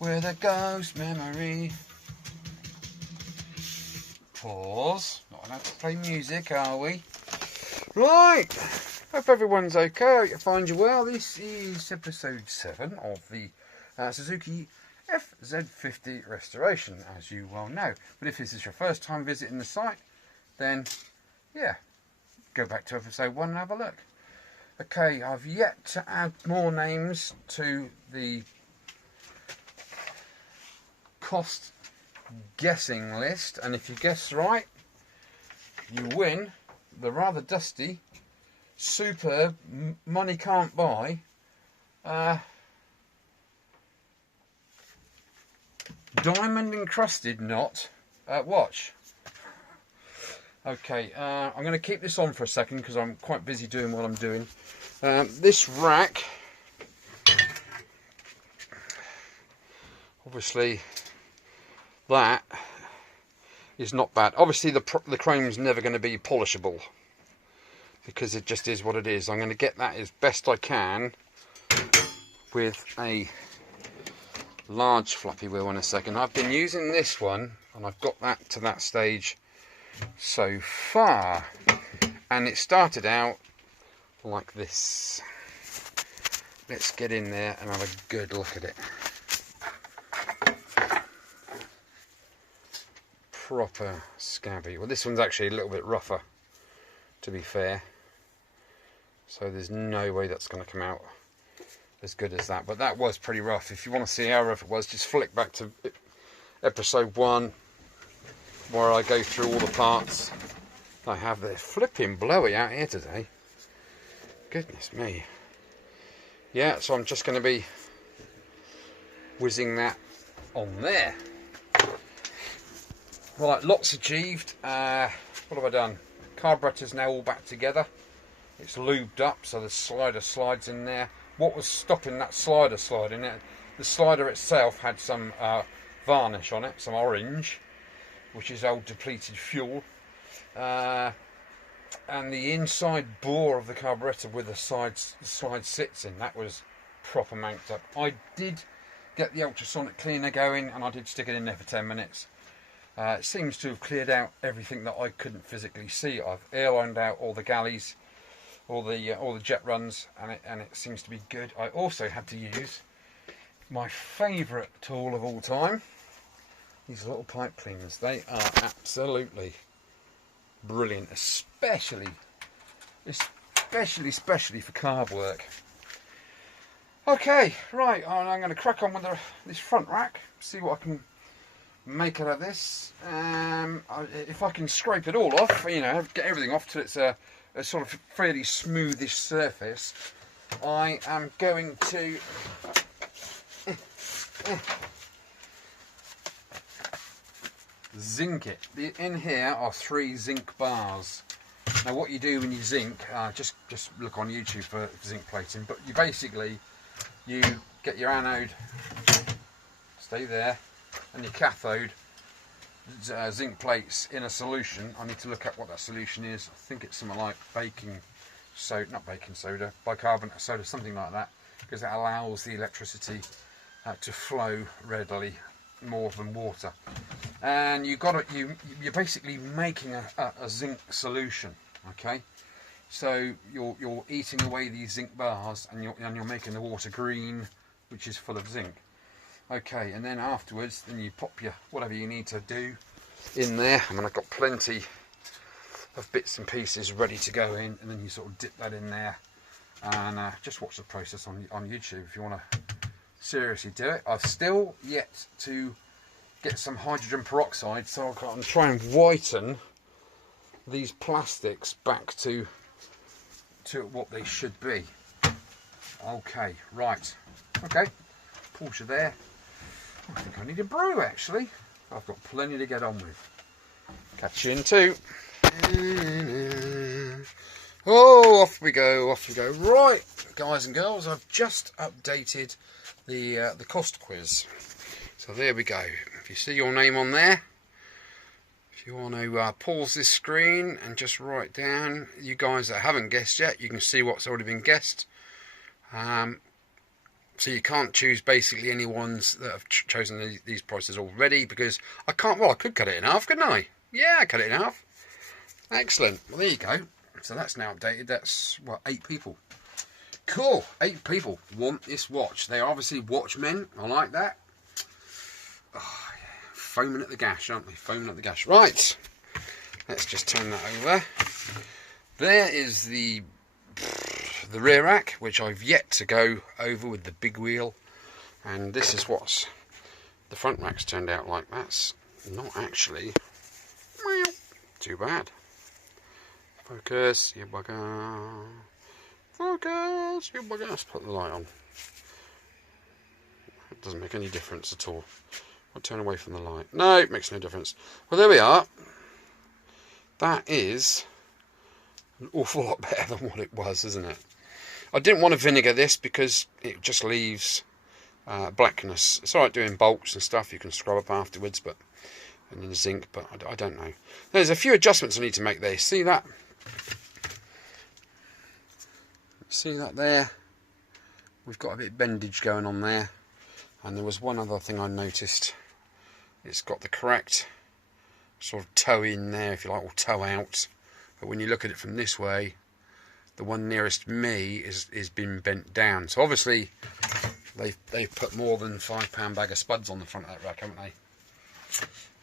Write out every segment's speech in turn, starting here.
with a ghost memory. Pause. Not allowed to play music, are we? Right. Hope everyone's okay. I find you well. This is episode 7 of the Suzuki FZ50 restoration, as you well know. But if this is your first time visiting the site, then yeah, go back to episode 1 and have a look. Okay, I've yet to add more names to the cost guessing list, and if you guess right, you win the rather dusty, superb, money can't buy diamond encrusted knot watch. Okay, I'm going to keep this on for a second because I'm quite busy doing what I'm doing. This rack, obviously, that is not bad. Obviously, the chrome's never going to be polishable because it just is what it is. I'm going to get that as best I can with a large floppy wheel in a second. I've been using this one and I've got that to that stage so far, and it started out like this. Let's get in there and have a good look at it. Proper scabby. Well, this one's actually a little bit rougher, to be fair, so there's no way that's going to come out as good as that, but that was pretty rough. If you want to see how rough it was, just flick back to episode 1 where I go through all the parts I have. They're flipping blowy out here today, goodness me. Yeah, so I'm just going to be whizzing that on there. Right, lots achieved. What have I done? Carburetor's now all back together. It's lubed up, so the slider slides in there. What was stopping that slider sliding? The slider itself had some varnish on it, some orange, which is old depleted fuel. And the inside bore of the carburetor with the slide sits in, that was proper manked up. I did get the ultrasonic cleaner going and I did stick it in there for 10 minutes. It seems to have cleared out everything that I couldn't physically see. I've airlined out all the galleys, all the jet runs, and it seems to be good. I also had to use my favourite tool of all time, these little pipe cleaners. They are absolutely brilliant, especially for carb work. Okay, right, I'm going to crack on with this front rack, see what I can make out of this. If I can scrape it all off, you know, get everything off till it's a sort of fairly smoothish surface, I am going to zinc it. In here are 3 zinc bars. Now what you do when you zinc, just look on YouTube for zinc plating, but you get your anode, stay there, and your cathode zinc plates in a solution. I need to look at what that solution is. I think it's something like bicarbonate of soda, something like that, because that allows the electricity to flow readily more than water. And you're basically making a zinc solution. Okay, so you're eating away these zinc bars, and you're making the water green, which is full of zinc. Okay, and then afterwards, then you pop your whatever you need to do in there. I mean, I've got plenty of bits and pieces ready to go in, and then you sort of dip that in there, and just watch the process on YouTube if you want to seriously do it. I've still yet to get some hydrogen peroxide, so I can try and whiten these plastics back to what they should be. Okay, right. Okay, Porsche there. I think I need a brew actually. I've got plenty to get on with. Catch you in 2. Oh, off we go, off we go. Right, guys and girls, I've just updated the cost quiz. So there we go. If you see your name on there, if you want to pause this screen and just write down, you guys that haven't guessed yet, you can see what's already been guessed. So you can't choose basically any ones that have chosen these prices already, because I can't. Well, I could cut it in half, couldn't I? Yeah, I cut it in half. Excellent. Well, there you go. So that's now updated. That's what, 8 people. Cool. 8 people want this watch. They are obviously watchmen. I like that. Oh, yeah. Foaming at the gash, aren't they? Foaming at the gash. Right. Let's just turn that over. There is the rear rack, which I've yet to go over with the big wheel, and this is what's the front rack's turned out like. That's not actually too bad. Focus, you bugger. Focus, you bugger. Let's put the light on. It doesn't make any difference at all. I'll turn away from the light. No, it makes no difference. Well, there we are. That is an awful lot better than what it was, isn't it? I didn't want to vinegar this because it just leaves blackness. It's alright doing bolts and stuff, you can scrub up afterwards, but and then zinc, but I don't know. There's a few adjustments I need to make there. See that? See that there? We've got a bit of bendage going on there. And there was one other thing I noticed. It's got the correct sort of toe in there, if you like, or toe out. But when you look at it from this way, the one nearest me is been bent down. So obviously they've put more than £5 bag of spuds on the front of that rack, haven't they?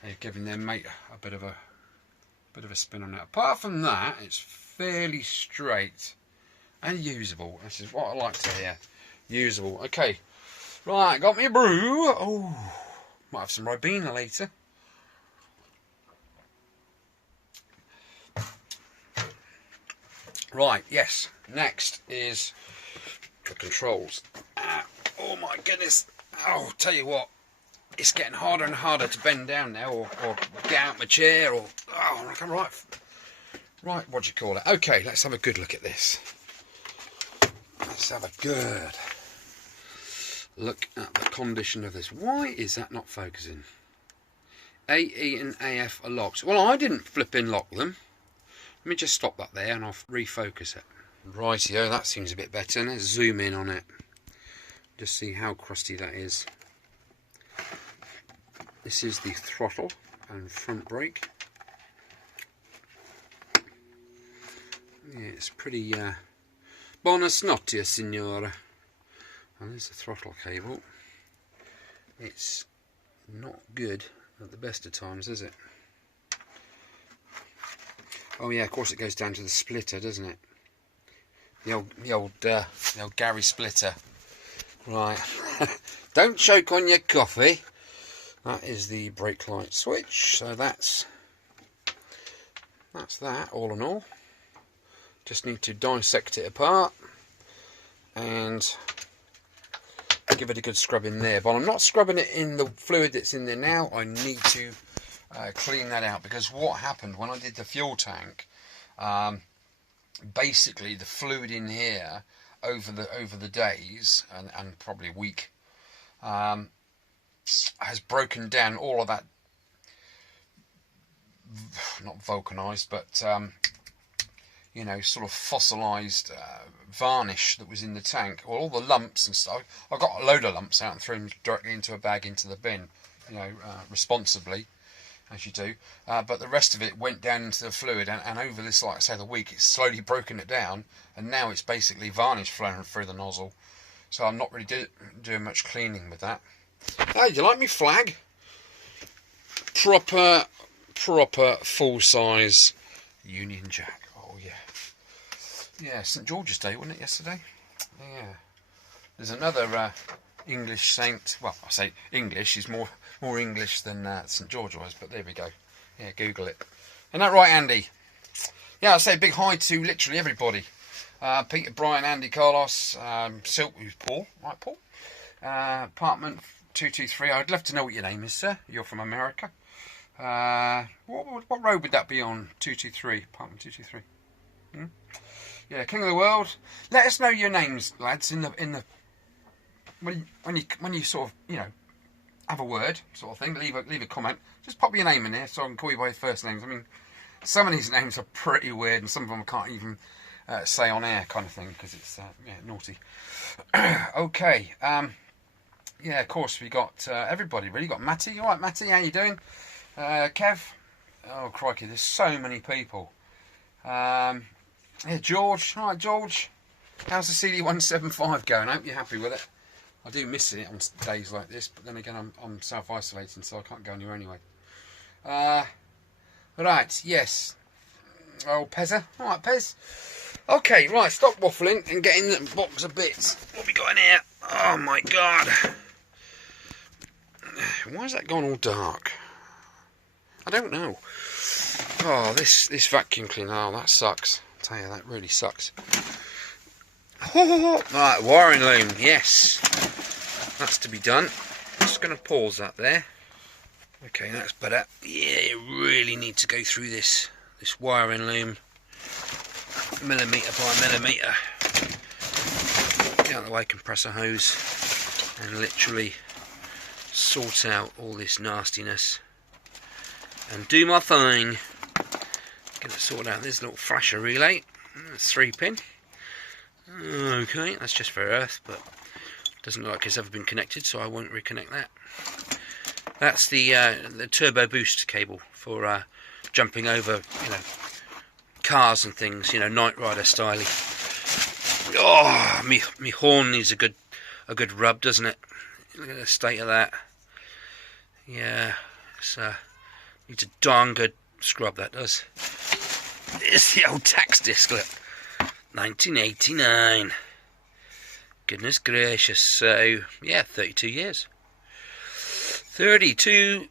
They've given their mate a bit of a spin on it. Apart from that, it's fairly straight and usable. This is what I like to hear. Usable. Okay. Right, got me a brew. Oh, might have some Ribena later. Right, yes. Next is the controls. Oh my goodness. Oh, tell you what. It's getting harder and harder to bend down now, or get out my chair, or right, what do you call it? Okay, let's have a good look at this. Let's have a good look at the condition of this. Why is that not focusing? AE and AF are locked. Well, I didn't flip in lock them. Let me just stop that there and I'll refocus it. Rightio, that seems a bit better. Let's zoom in on it. Just see how crusty that is. This is the throttle and front brake. Yeah, it's pretty Buonasnotte, signora. And there's the throttle cable. It's not good at the best of times, is it? Oh yeah, of course it goes down to the splitter, doesn't it? The old Gary splitter. Right. Don't choke on your coffee. That is the brake light switch. So that's that, all in all. Just need to dissect it apart and give it a good scrub in there. But I'm not scrubbing it in the fluid that's in there now. I need to clean that out, because what happened when I did the fuel tank, basically the fluid in here over the days and probably a week has broken down all of that, not vulcanized, but you know, sort of fossilized varnish that was in the tank, or all the lumps and stuff. I got a load of lumps out and threw them directly into a bag into the bin, you know, responsibly, as you do. But the rest of it went down into the fluid, and over this, like I say, the week, it's slowly broken it down, and now it's basically varnish flowing through the nozzle. So I'm not really doing much cleaning with that. Hey, do you like me flag? Proper full-size Union Jack. Oh yeah. Yeah, St George's Day, wasn't it, yesterday? Yeah. There's another English saint. Well, I say English. He's more English than St George was, but there we go. Yeah, Google it. Isn't that right, Andy? Yeah, I say a big hi to literally everybody. Peter, Brian, Andy, Carlos, Silk, who's Paul. Right, Paul? Apartment 223. I'd love to know what your name is, sir. You're from America. What road would that be on? 223. Apartment 223. Yeah, King of the World. Let us know your names, lads, in the when you sort of, you know, have a word sort of thing. Leave a comment. Just pop your name in there so I can call you by your first names. I mean, some of these names are pretty weird, and some of them I can't even say on air kind of thing, because it's yeah, naughty. Okay, yeah, of course we got everybody really. Got Matty. You all right, Matty? How you doing? Kev. Oh crikey, there's so many people. Yeah, George. All right, George. How's the CD175 going? I hope you're happy with it. I do miss it on days like this, but then again, I'm self-isolating, so I can't go anywhere anyway. Right, yes. Oh, Pezza. All right, Pez. Okay, right, stop waffling and get in the box of bits. What we got in here? Oh, my God. Why is that gone all dark? I don't know. Oh, this vacuum cleaner, oh, that sucks. I'll tell you, that really sucks. Oh, right, wiring loom, yes. That's to be done. Just going to pause that there. Okay, that's better. Yeah, you really need to go through this wiring loom, millimetre by millimetre. Get out of the way, compressor hose, and literally sort out all this nastiness and do my thing. Get it sorted out. This little flasher relay, 3-pin. Okay, that's just for earth, but doesn't look like it's ever been connected, so I won't reconnect that. That's the turbo boost cable for jumping over, you know, cars and things, you know, Knight Rider style. Oh, me horn needs a good rub, doesn't it? Look at the state of that. Yeah, it's needs a darn good scrub, that does. It's the old tax disc, look. 1989. Goodness gracious. So yeah, 32 years. 32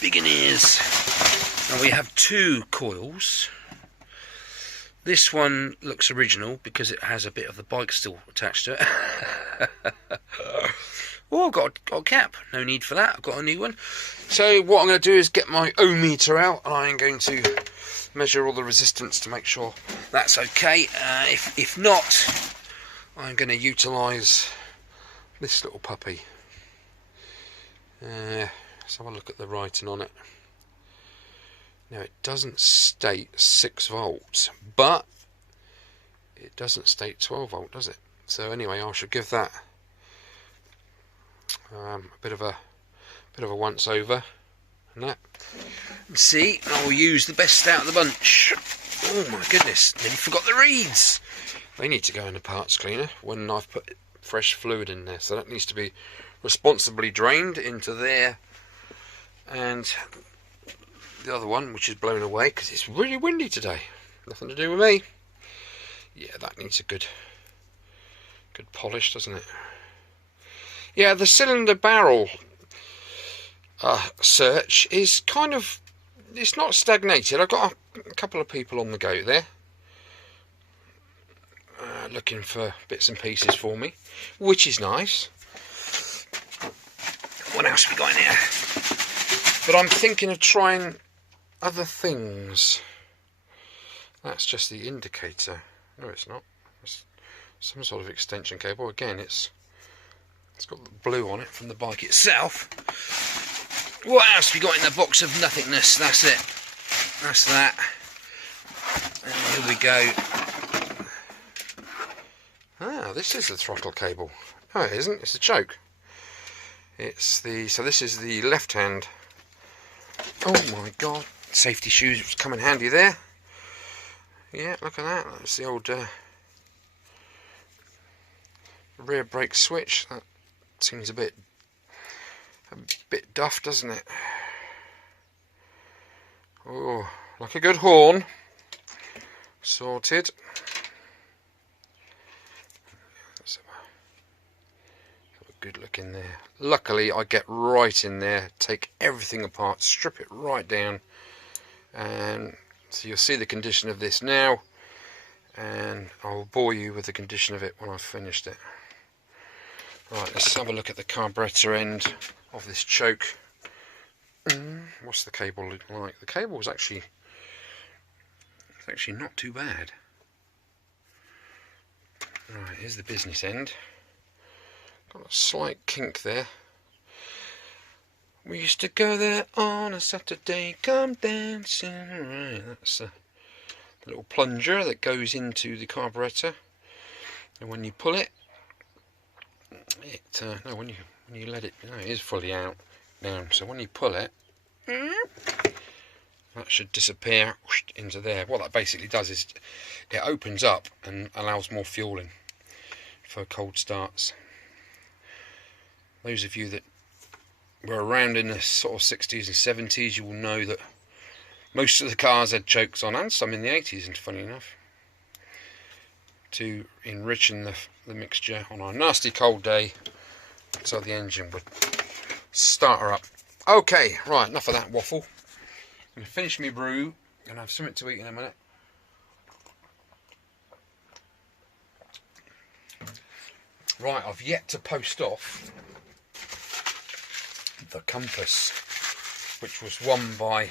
beginners. Now we have 2 coils. This one looks original because it has a bit of the bike still attached to it. Oh, I've got a cap. No need for that. I've got a new one. So what I'm going to do is get my ohmmeter out, and I'm going to measure all the resistance to make sure that's okay. If not, I'm going to utilise this little puppy. Let's have a look at the writing on it. Now it doesn't state 6 volts, but it doesn't state 12 volt, does it? So anyway, I should give that a bit of a once over, and that. And see, I'll use the best out of the bunch. Oh my goodness! Nearly forgot the reeds. They need to go in the parts cleaner when I've put fresh fluid in there. So that needs to be responsibly drained into there, and the other one, which is blown away because it's really windy today. Nothing to do with me. Yeah, that needs a good polish, doesn't it? Yeah, the cylinder barrel search is kind of, it's not stagnated. I've got a couple of people on the go there, looking for bits and pieces for me, which is nice. What else have we got in here? But I'm thinking of trying other things. That's just the indicator. No, it's not. It's some sort of extension cable. Again, it's got the blue on it from the bike itself. What else have we got in the box of nothingness? That's it. That's that. And here we go. Ah, this is the throttle cable. No, it isn't. It's a choke. So this is the left hand. Oh my God. Safety shoes come in handy there. Yeah, look at that. That's the old rear brake switch. That seems a bit duff, doesn't it? Oh, like a good horn. Sorted. Let's have a good look in there. Luckily, I get right in there, take everything apart, strip it right down, and so you'll see the condition of this now, and I'll bore you with the condition of it when I've finished it. Right, let's have a look at the carburetor end of this choke. What's the cable look like? The cable is actually not too bad. Right, here's the business end. Got a slight kink there. We used to go there on a Saturday, come dancing. Right, that's the little plunger that goes into the carburetor, and when you pull it, no, when you let it, no, it is fully out now. So when you pull it, that should disappear into there. What that basically does is it opens up and allows more fueling for cold starts. Those of you that were around in the sort of 60s and 70s, you will know that most of the cars had chokes on, and some in the 80s, and funny enough, to enrichen the mixture on a nasty cold day so the engine would start her up. Okay, right, enough of that waffle. I'm going to finish my brew and have something to eat in a minute. Right, I've yet to post off the compass, which was won by,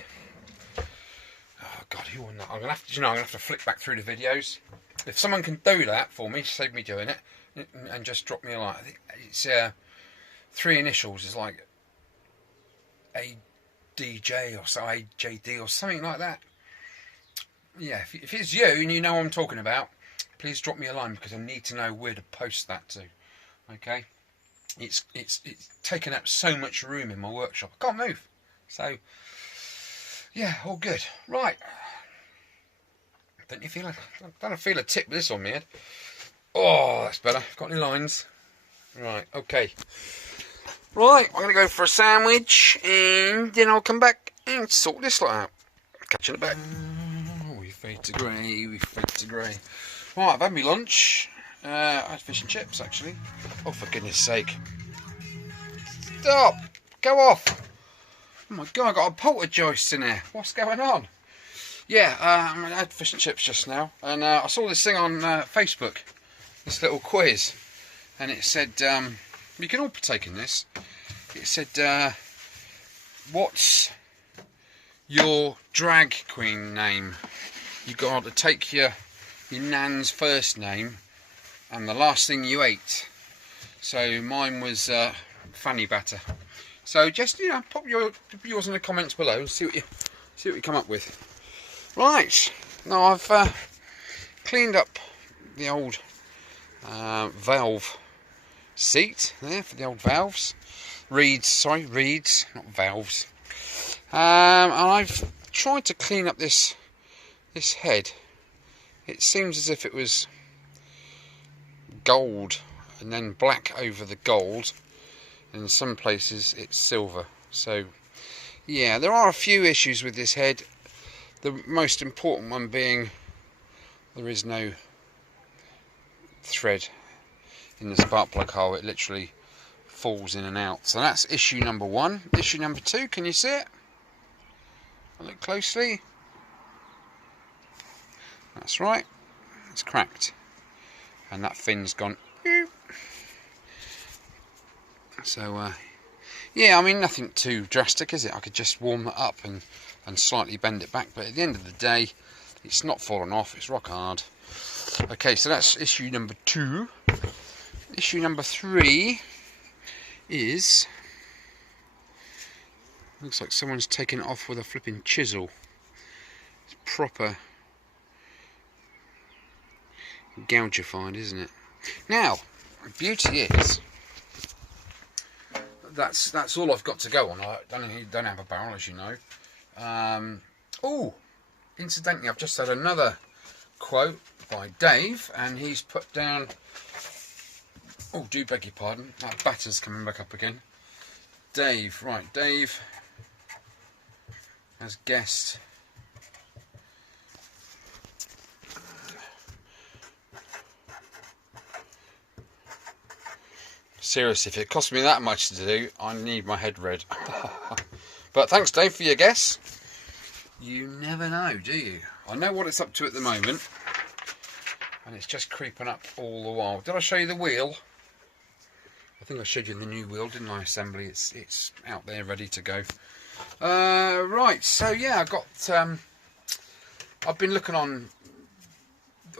oh god, who won that? I'm gonna have to, I'm gonna have to flick back through the videos. If someone can do that for me, save me doing it, and just drop me a line. I think it's 3 initials, is like ADJ or so, AJD or something like that. Yeah, if it's you and you know what I'm talking about, please drop me a line, because I need to know where to post that to. Okay, it's taken up so much room in my workshop. I can't move. So yeah, all good. Right. Don't I feel a tip with this on my head? Oh, that's better. Got any lines? Right, okay. Right, I'm going to go for a sandwich, and then I'll come back and sort this lot out. Catch you in a bit. We fade to grey, we fade to grey. Right, I've had my lunch. I had fish and chips, actually. Oh, for goodness sake. Stop! Go off! Oh my god, I've got a poltergeist in there. What's going on? Yeah, I had fish and chips just now, and I saw this thing on Facebook, this little quiz, and it said, you can all partake in this. It said, what's your drag queen name? You got to take your nan's first name and the last thing you ate. So mine was Fanny Batter. So just, pop yours in the comments below and see what you come up with. Right, now I've cleaned up the old valve seat there for the old valves. Reeds, not valves. And I've tried to clean up this head. It seems as if it was gold and then black over the gold. In some places it's silver. So yeah, there are a few issues with this head. The most important one being there is no thread in the spark plug hole. It literally falls in and out. So that's issue number 1. Issue number 2, can you see it? Look closely. That's right, it's cracked. And that fin's gone. So yeah, I mean, nothing too drastic, is it? I could just warm that up and slightly bend it back, but at the end of the day, it's not fallen off, it's rock hard. Okay, so that's issue number 2. Issue number 3 is, looks like someone's taken it off with a flipping chisel. It's proper gougified, isn't it? Now, the beauty is, that's all I've got to go on. I don't have a barrel, as you know. Oh, incidentally, I've just had another quote by Dave, and he's put down, oh, do beg your pardon, that batter's coming back up again. Dave, right, Dave has guessed seriously, if it cost me that much to do, I need my head red. But thanks, Dave, for your guess. You never know, do you? I know what it's up to at the moment, and it's just creeping up all the while. Did I show you the wheel? I think I showed you the new wheel, didn't I? Assembly. It's out there, ready to go. Right. So yeah, I've been looking on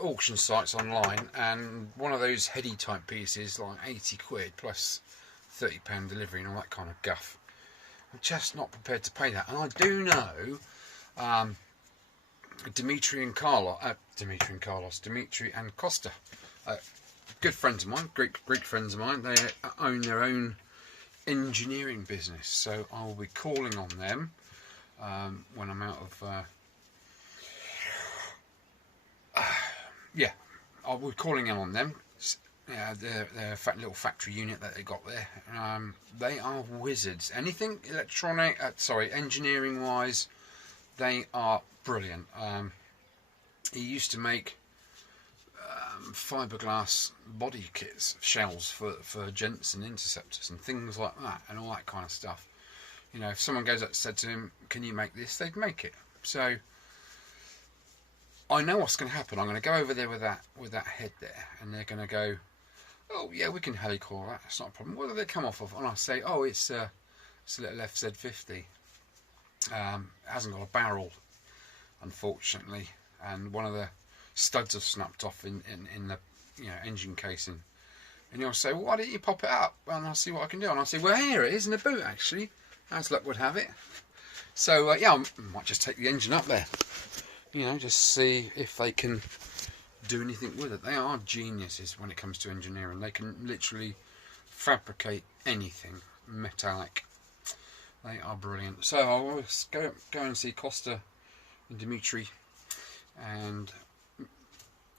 auction sites online, and one of those heady type pieces, like 80 quid plus £30 delivery and all that kind of guff. I'm just not prepared to pay that, and I do know Dimitri and Costa, good friends of mine, Greek friends of mine. They own their own engineering business, so I'll be calling on them when I'm out of. Yeah, I'll be calling in on them. Yeah, their little factory unit that they got there. They are wizards. Anything electronic, engineering wise, they are brilliant. He used to make fiberglass body kits, shells for gents and interceptors and things like that, and all that kind of stuff. You know, if someone goes up and said to him, "Can you make this?" they'd make it. So I know what's going to happen. I'm going to go over there with that head there, and they're going to go, "Oh yeah, we can helicore that. That's not a problem. What do they come off of?" And I say, "Oh, it's a little FZ50. It hasn't got a barrel, unfortunately, and one of the studs have snapped off in the engine casing." And you'll say, "Well, why didn't you pop it up?" And I'll see what I can do. And I'll say, "Well, here it is in the boot, actually, as luck would have it." So yeah, I might just take the engine up there, just see if they can do anything with it. They are geniuses when it comes to engineering. They can literally fabricate anything metallic. They are brilliant. So I'll go and see Costa and Dimitri, and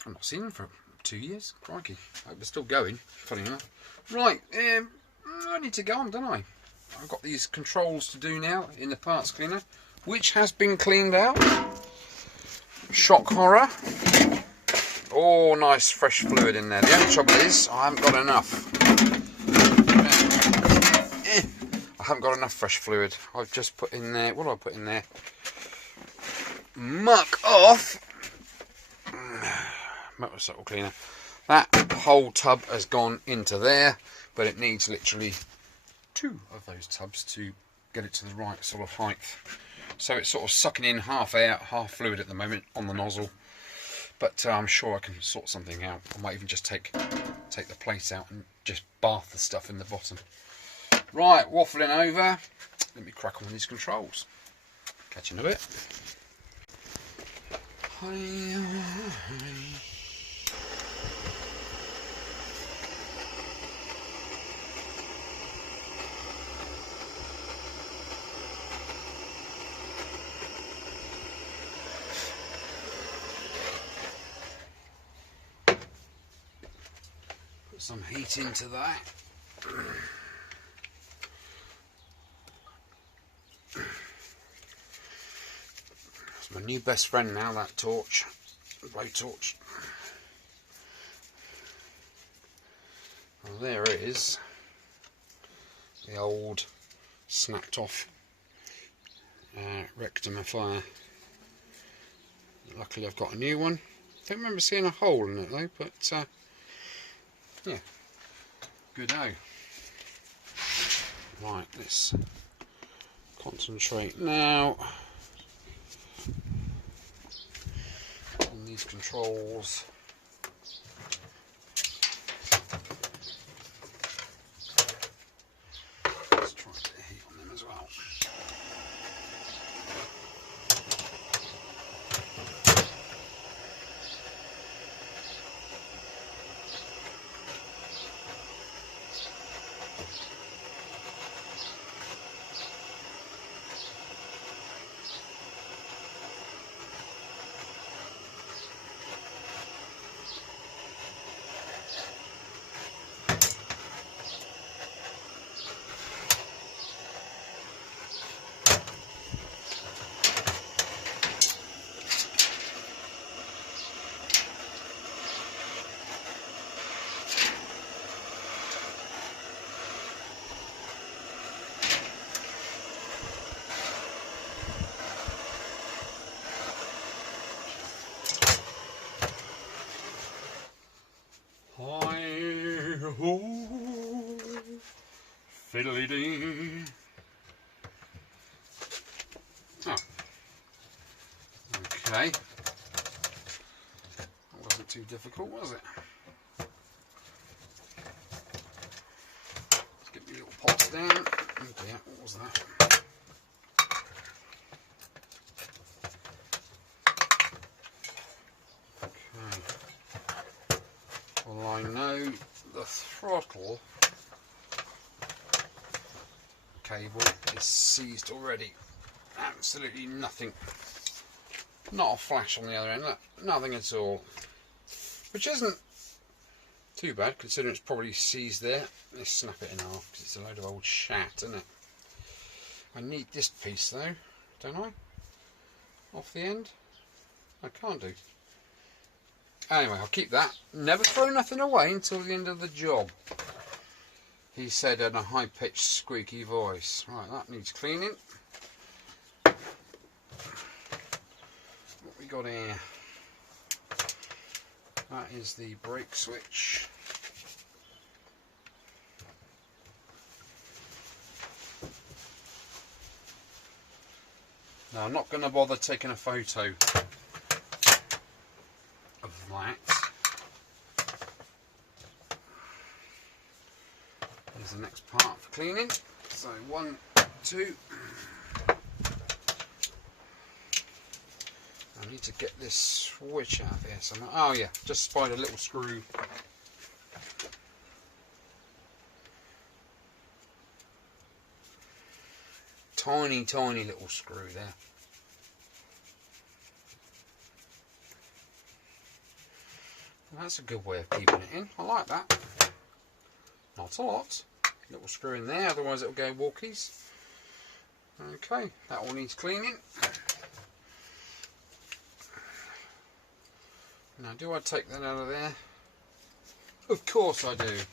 I've not seen them for 2 years. Crikey, I hope they're still going. Funny enough. Right, I need to go on, don't I? I've got these controls to do now in the parts cleaner, which has been cleaned out. Shock horror. Oh, nice fresh fluid in there. The only trouble is I haven't got enough. I haven't got enough fresh fluid. I've just put in there. What do I put in there? Muck off. Motorcycle cleaner. That whole tub has gone into there, but it needs literally 2 of those tubs to get it to the right sort of height. So it's sort of sucking in half air, half fluid at the moment on the nozzle. But I'm sure I can sort something out. I might even just take the plate out and just bath the stuff in the bottom. Right, waffling over. Let me crack on with these controls. Catch you in a bit. Put some heat into that. It's my new best friend now, that torch, blowtorch. Well, there it is, the old snapped off rectifier. Luckily I've got a new one. Don't remember seeing a hole in it though, but yeah, good-o. Right, let's concentrate now on these controls. Let's try to get the heat on them as well. Fiddly-dee. Oh. Okay. That wasn't too difficult, was it? Let's get my little pots down. Oh dear, what was that? Well, I know the throttle cable is seized already. Absolutely nothing. Not a flash on the other end. Look, nothing at all. Which isn't too bad considering it's probably seized there. Let's snap it in half because it's a load of old shat, isn't it? I need this piece though, don't I? Off the end? I can't do. Anyway, I'll keep that. Never throw nothing away until the end of the job, he said in a high-pitched, squeaky voice. Right, that needs cleaning. What we got here? That is the brake switch. Now, I'm not going to bother taking a photo of that. Here's the next part for cleaning. So 1, 2. I need to get this switch out of here somewhere. Oh yeah, just spied a little screw. Tiny, tiny little screw there. That's a good way of keeping it in. I like that. Not a lot. Little screw in there, otherwise it'll go walkies. Okay, that all needs cleaning. Now, do I take that out of there? Of course I do.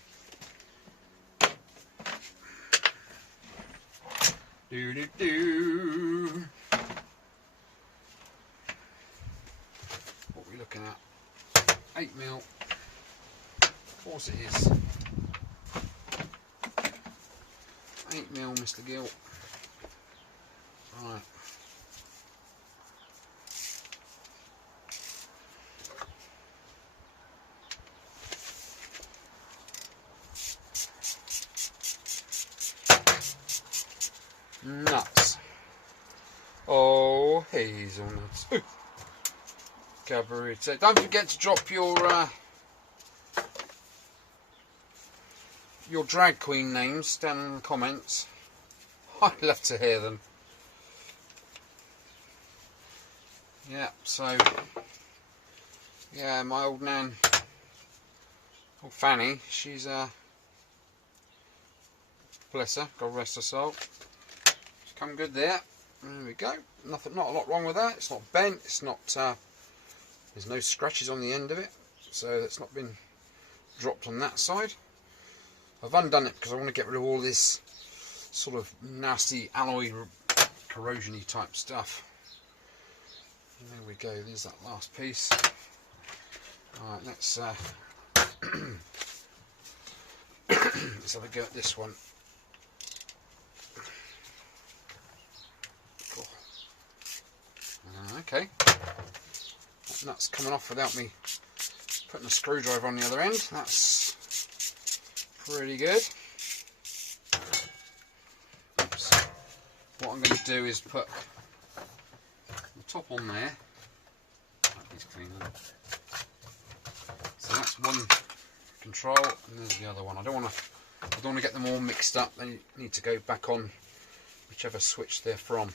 Do do do. What are we looking at? 8mm. Of course it is. 8mm, Mr. Gill. Right. Nuts. Oh, hazelnuts. Cabaret. Don't forget to drop your drag queen names down in the comments. I'd love to hear them. Yeah, so yeah, my old nan, old Fanny, she's bless her, God rest her soul. She's come good there. There we go. Nothing, not a lot wrong with that. It's not bent. It's not. There's no scratches on the end of it, so it's not been dropped on that side. I've undone it because I want to get rid of all this sort of nasty alloy corrosion-y type stuff. And there we go. There's that last piece. All right, let's let's have a go at this one. Okay, that nut's coming off without me putting a screwdriver on the other end. That's pretty good. Oops. What I'm going to do is put the top on there. That needs cleaning. So that's one control, and there's the other one. I don't want to get them all mixed up. They need to go back on whichever switch they're from.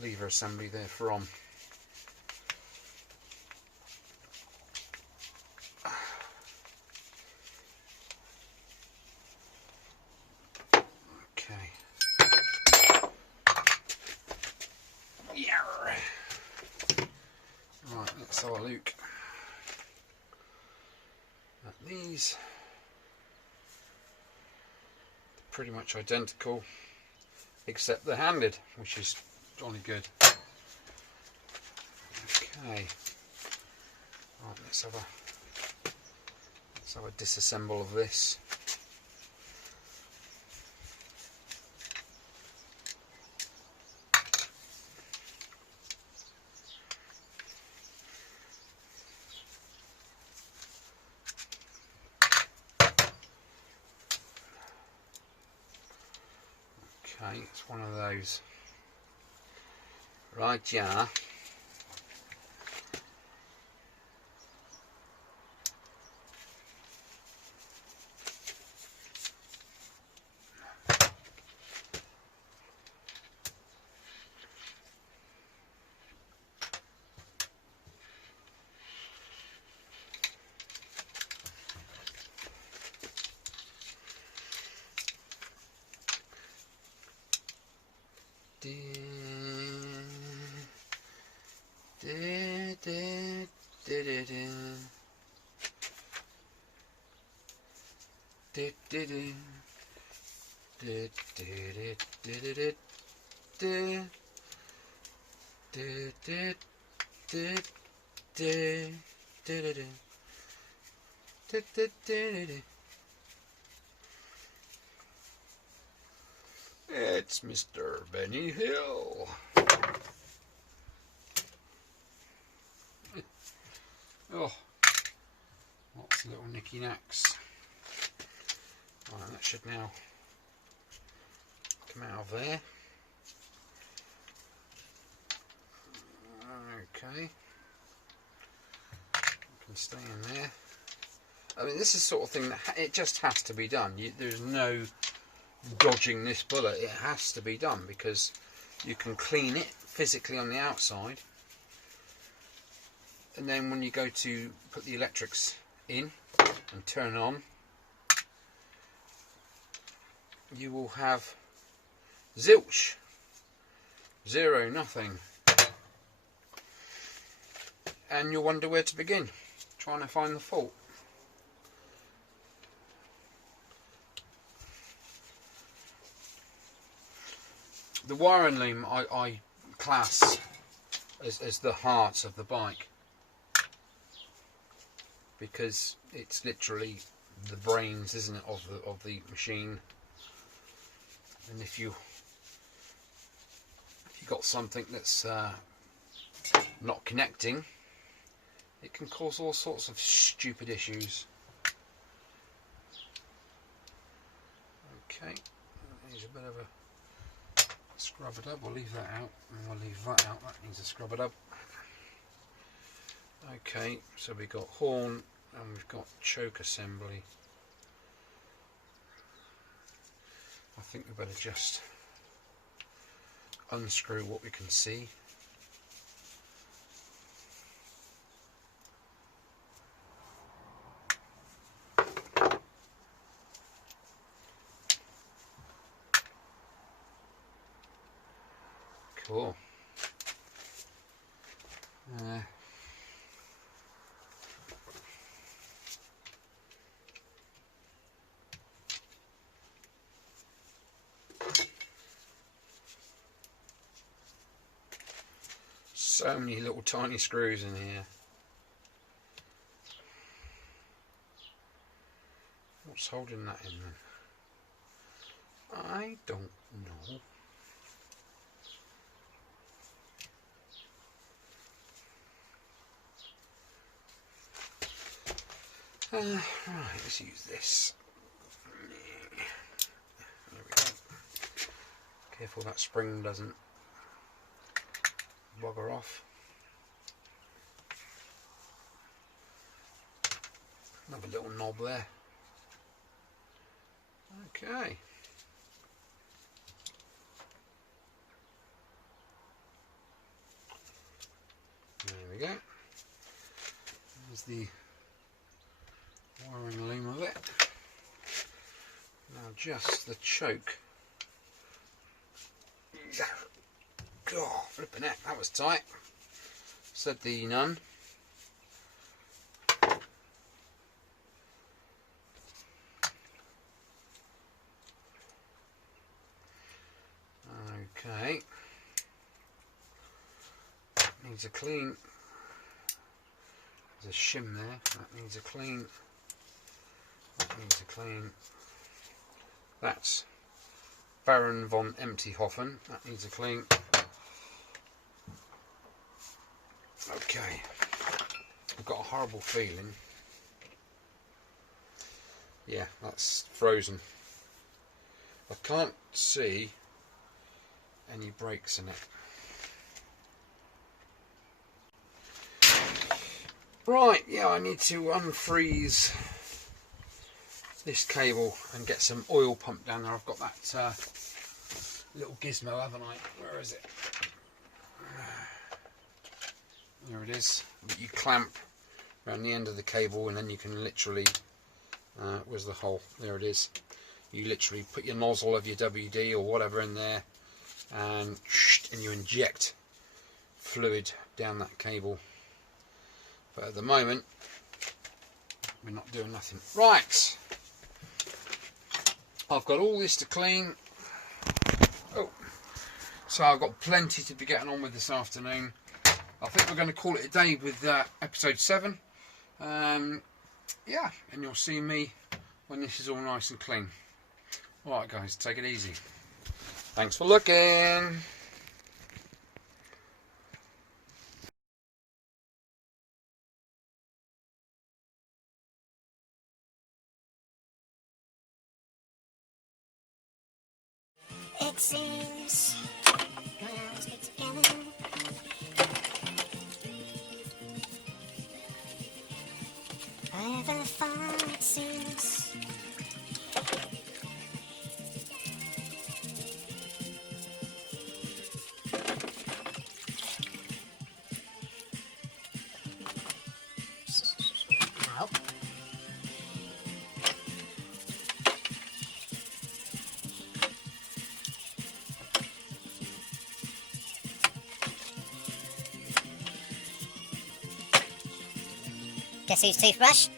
Lever assembly there from. Okay. Yeah. Right, let's have a look at these. Pretty much identical, except they're handed, which is jolly good. Okay. Right, let's have a disassemble of this. Okay, it's one of those. Right, yeah. It's Mr. Benny Hill. Oh, lots of little nicky knacks. Right, that should now come out of there. Okay, can stay in there. I mean, this is the sort of thing that it just has to be done. There's no dodging this bullet. It has to be done because you can clean it physically on the outside, and then when you go to put the electrics in and turn on, you will have zilch, zero, nothing, and you'll wonder where to begin trying to find the fault. The wiring loom I class as the heart of the bike, because it's literally the brains, isn't it, of the machine. And if you got something that's not connecting, it can cause all sorts of stupid issues. Okay, there's a bit of a scrub it up. We'll leave that out, and we'll leave that out. That needs a scrub it up. Okay, so we've got horn and we've got choke assembly. I think we better just unscrew what we can see. Cool. So many little tiny screws in here. What's holding that in then? I don't know. Right, let's use this. There we go. Careful that spring doesn't bugger off. Another little knob there. Okay. There we go. There's the wiring loom of it. Now just the choke. God, flipping it, that was tight, said the nun. Okay, needs a clean. There's a shim there, that needs a clean. That needs a clean. That's Baron von Emptyhofen, that needs a clean. Okay, I've got a horrible feeling. Yeah, that's frozen. I can't see any breaks in it. Right, yeah, I need to unfreeze this cable and get some oil pumped down there. I've got that little gizmo, haven't I? Where is it? There it is. You clamp around the end of the cable and then you can literally, where's the hole? There it is. You literally put your nozzle of your WD or whatever in there and you inject fluid down that cable. But at the moment, we're not doing nothing. Right, I've got all this to clean. Oh, so I've got plenty to be getting on with this afternoon. I think we're going to call it a day with episode 7. Yeah, and you'll see me when this is all nice and clean. Alright guys, take it easy. Thanks for looking. It seems we'll always be together. However far it seems. No. Guess whose toothbrush?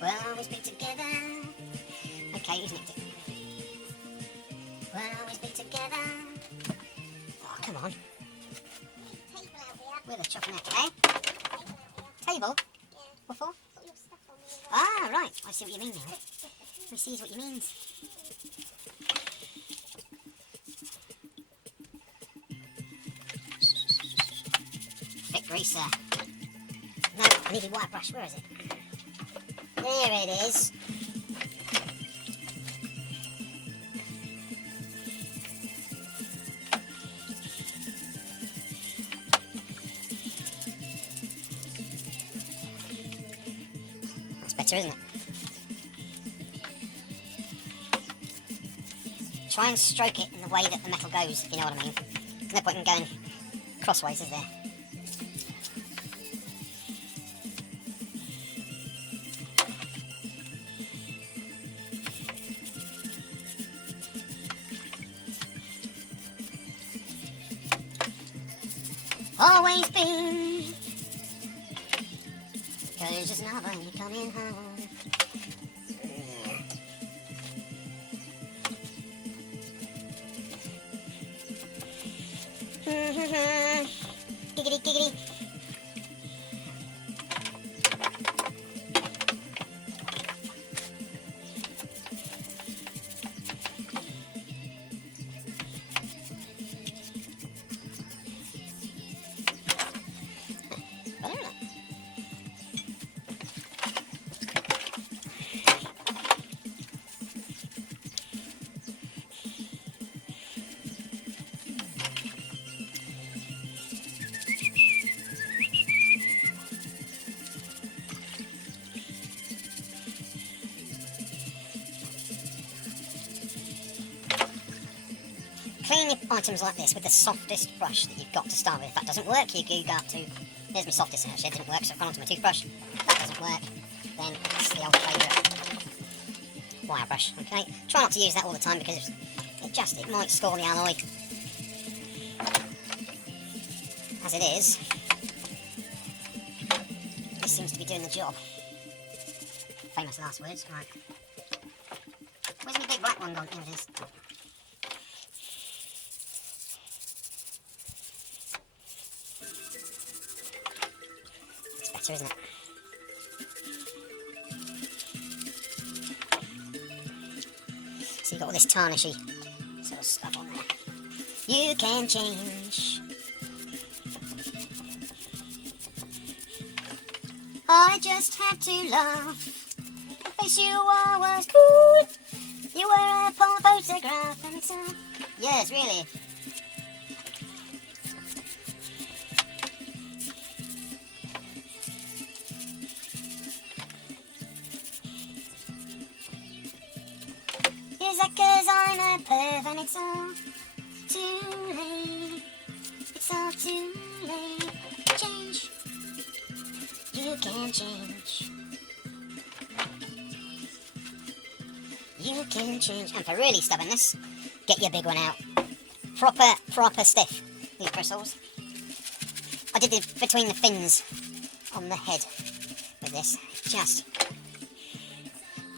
We'll always be together. Okay, who's nicked it? We'll always be together. Oh, come on. With a chopping it, eh? Table? Yeah. What for? Put your stuff on the Ah, right. I see what you mean now. I see what you mean. Bit greaser. No, I need a wire brush. Where is it? There it is. That's better, isn't it? Try and stroke it in the way that the metal goes, if you know what I mean. There's no point in going crossways, is there? Always been, 'cause just now when you're coming home. Giggity, giggity. Clean your items like this with the softest brush that you've got to start with. If that doesn't work, you go up to... Here's my softest actually, it didn't work, so I've gone onto my toothbrush. If that doesn't work, then it's the old favourite wire brush, okay? Try not to use that all the time because it might score the alloy. As it is, this seems to be doing the job. Famous last words, right. Where's my big black one gone? Here it is. Better, isn't it? So you've got all this tarnishy sort of stuff on there. You can change. I just had to laugh. The face you wore was cool. You were a porn photograph and it's all... Yes, really. Is that 'cause I'm a perv and it's all too late? It's all too late. Change. You can change. You can change. And for really stubbornness, get your big one out. Proper stiff. these bristles. I did it between the fins on the head with this. Just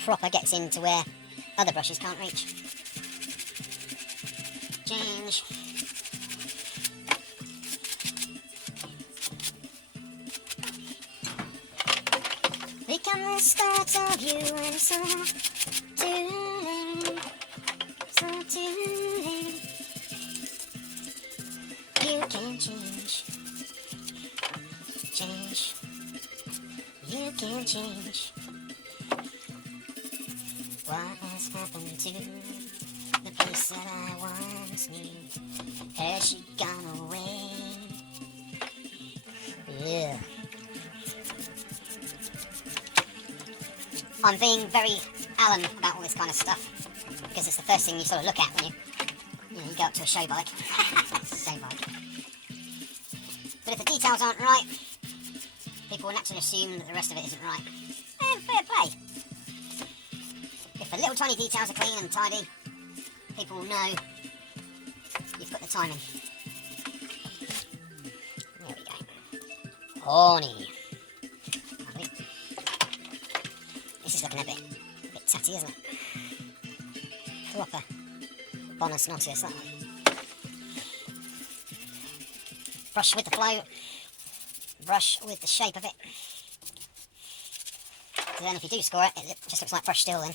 proper gets into where other brushes can't reach. Change. Become the start of you and so too late, so too late. You can change, change. You can change. What has happened to the place that I once knew? Has she gone away? Yeah. I'm being very Alan about all this kind of stuff because it's the first thing you sort of look at when you go up to a show bike. Show bike. But if the details aren't right, people will naturally assume that the rest of it isn't right. And fair play. If the little tiny details are clean and tidy, people will know you've put the time in. There we go. Horny. Lovely. This is looking a bit tatty, isn't it? Proper bonus nauseous, that one. Brush with the flow. Brush with the shape of it. So then if you do score it, it just looks like brush steel then.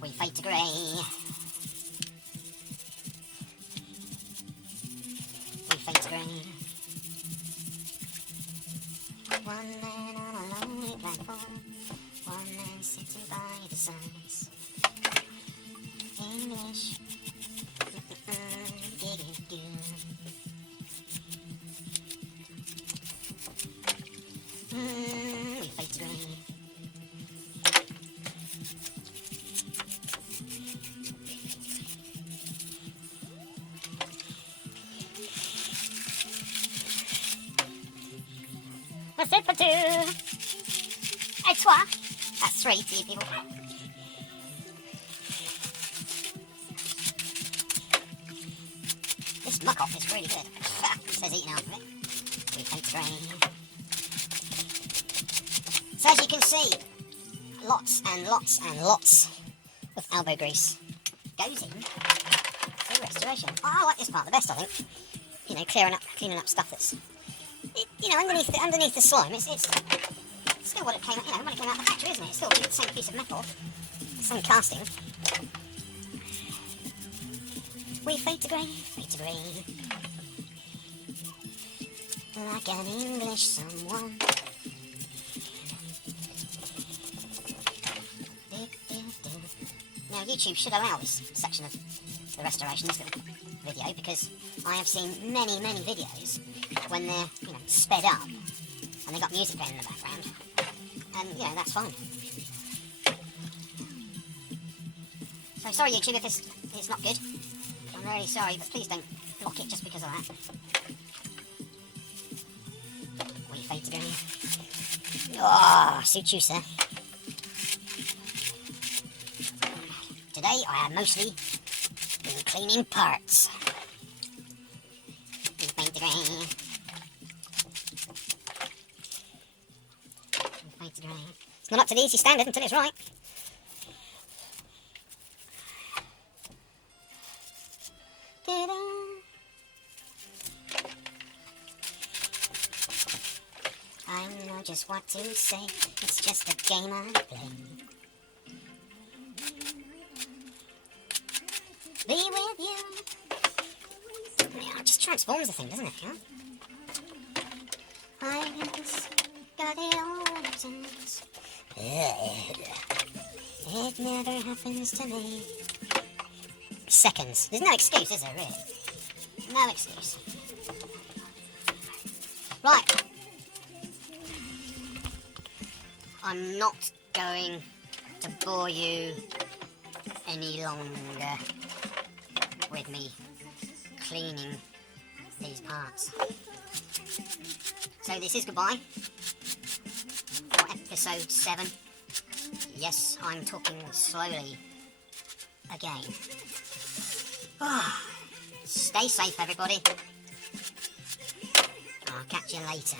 We fade to grey. We fade to grey. One man on a lonely platform. One man sitting by the sides. English. We fade to grey. That's it for two. Et toi. That's three to you people. This muck off is really good. It says eating out of it. We fade to grey. So as you can see, lots and lots and lots of elbow grease goes in for restoration. Oh, I like this part the best, I think. You know, cleaning up stuff that's, you know, underneath the slime. It's still what it came, you know, when it came out of the factory, isn't it? It's still the same piece of metal, the same casting. We fade to grey, fade to grey, like an English someone. Now YouTube should allow this section of the restoration, this little video, because I have seen many, many videos when they're, you know, sped up and they've got music playing in the background, and, you know, that's fine. So sorry YouTube if it's not good. I'm really sorry, but please don't block it just because of that. We fade to grey. Oh, suit you, sir. Today I have mostly been cleaning parts. We fade to grey. We fade to grey. It's not up to the easy standard until it's right. I know just what to say, it's just a game I play. Be with you. Yeah, it just transforms the thing, doesn't it? Yeah? I just got it all at once. It never happens to me. Seconds. There's no excuse, is there, really? No excuse. Right. I'm not going to bore you any longer with me cleaning these parts. So this is goodbye for episode 7. Yes, I'm talking slowly again. Stay safe, everybody. I'll catch you later.